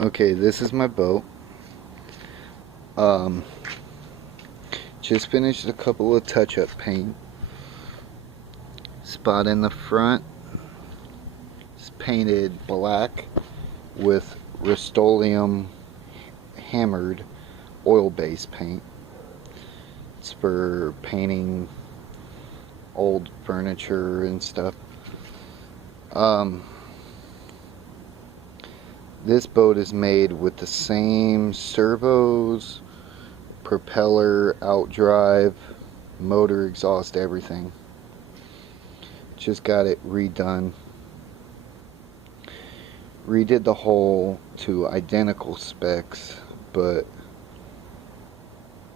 Okay, this is my boat. Um, just finished a couple of touch-up paint. Spot in the front is painted black with Rust-Oleum hammered oil-based paint. It's for painting old furniture and stuff. This boat is made with the same servos, propeller, outdrive, motor, exhaust, everything. Just got it redone. Redid the hull to identical specs, but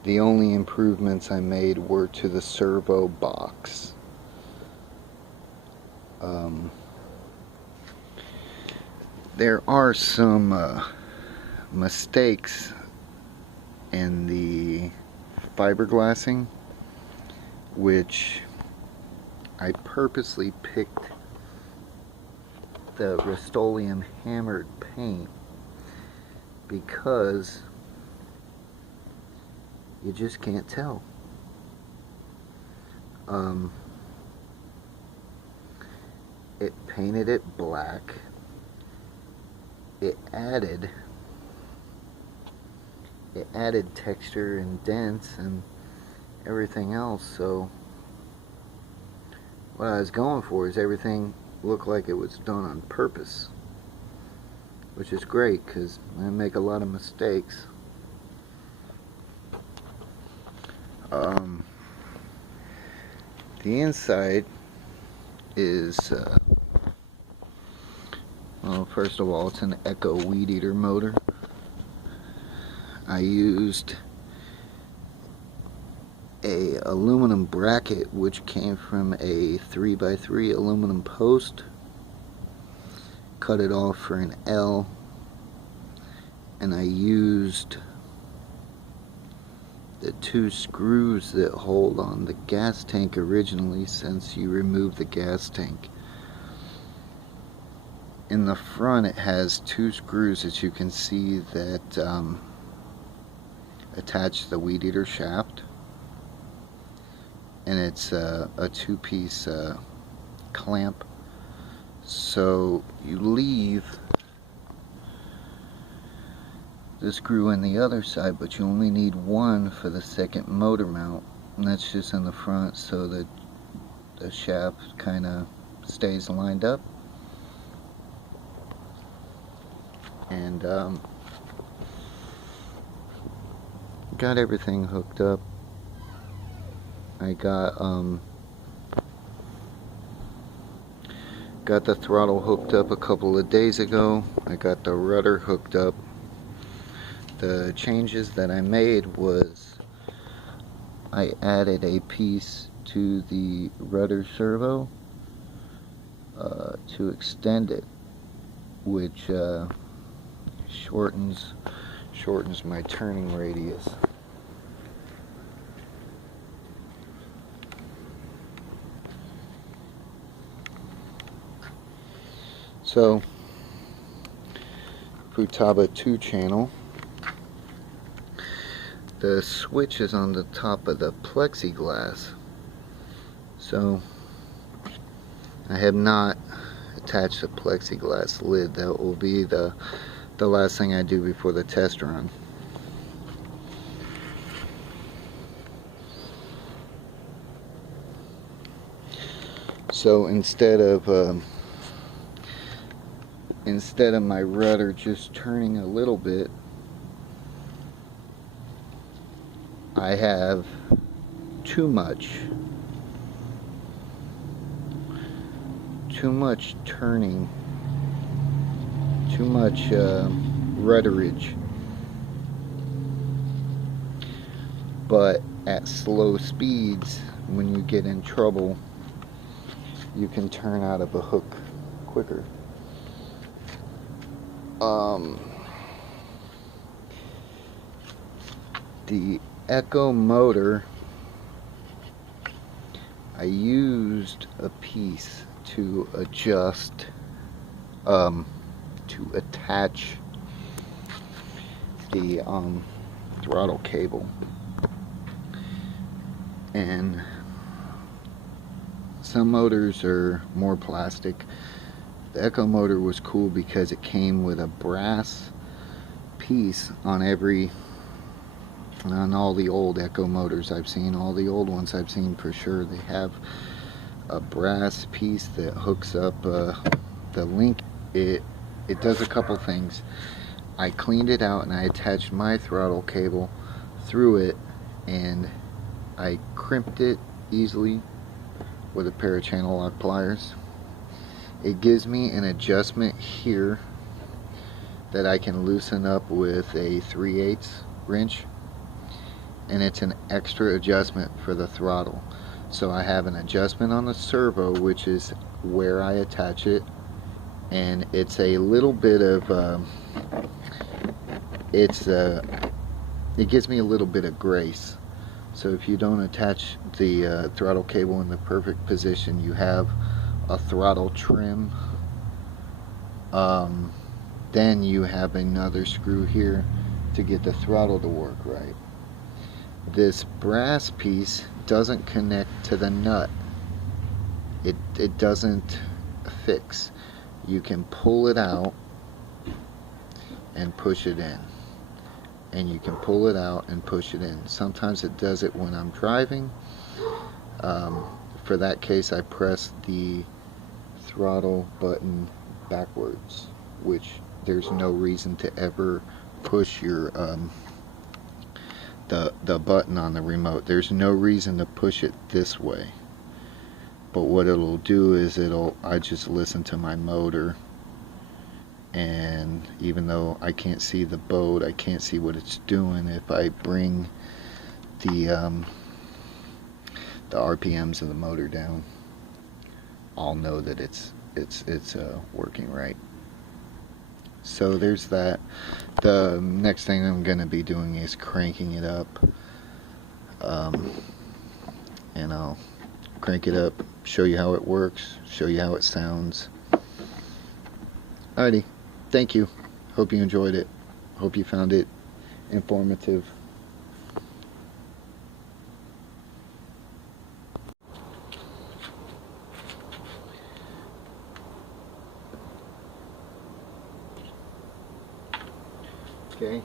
the only improvements I made were to the servo box. There are some mistakes in the fiberglassing, which I purposely picked the Rust-Oleum hammered paint because you just can't tell. It painted it black. It added texture and dents and everything else, so what I was going for is everything looked like it was done on purpose, which is great because I make a lot of mistakes. The inside is well, first of all, it's an Echo Weed Eater motor. I used a aluminum bracket which came from a 3x3 aluminum post. Cut it off for an L, and I used the 2 screws that hold on the gas tank originally, since you remove the gas tank. In the front it has 2 screws that you can see that attach the Weed Eater shaft, and it's a 2-piece clamp, so you leave the screw in the other side, but you only need 1 for the second motor mount, and that's just in the front so that the shaft kind of stays lined up. And got everything hooked up. I got the throttle hooked up a couple of days ago. I got the rudder hooked up. The changes that I made was I added a piece to the rudder servo to extend it, which shortens my turning radius. So, Futaba 2 channel. The switch is on the top of the plexiglass, so I have not attached the plexiglass lid. That will be the last thing I do before the test run. So instead of my rudder just turning a little bit, I have too much turning, too much rudderage, but at slow speeds, when you get in trouble, you can turn out of a hook quicker. The Echo motor, I used a piece to adjust, to attach the throttle cable, and some motors are more plastic. The Echo motor was cool because it came with a brass piece on all the old Echo motors I've seen. All the old ones I've seen for sure, they have a brass piece that hooks up the link. It does a couple things. I cleaned it out and I attached my throttle cable through it, and I crimped it easily with a pair of channel lock pliers. It gives me an adjustment here that I can loosen up with a 3/8 wrench, and it's an extra adjustment for the throttle. So I have an adjustment on the servo, which is where I attach it, and it's a little bit of it gives me a little bit of grace. So if you don't attach the throttle cable in the perfect position, you have a throttle trim, then you have another screw here to get the throttle to work right. This brass piece doesn't connect to the nut. It doesn't fix. You can pull it out and push it in, and you can pull it out and push it in. Sometimes it does it when I'm driving. For that case, I press the throttle button backwards, which there's no reason to ever push your the button on the remote. There's no reason to push it this way. But what it'll do is I just listen to my motor, and even though I can't see the boat, I can't see what it's doing. If I bring the RPMs of the motor down, I'll know that it's working right. So there's that. The next thing I'm going to be doing is cranking it up, and I'll crank it up, show you how it works, show you how it sounds. Alrighty, thank you. Hope you enjoyed it. Hope you found it informative. Okay,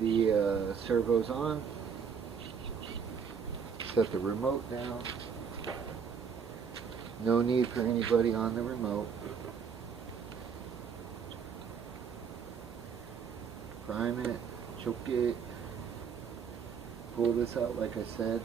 the servo's on. Set the remote down. No need for anybody on the remote. Prime it, choke it, pull this out like I said.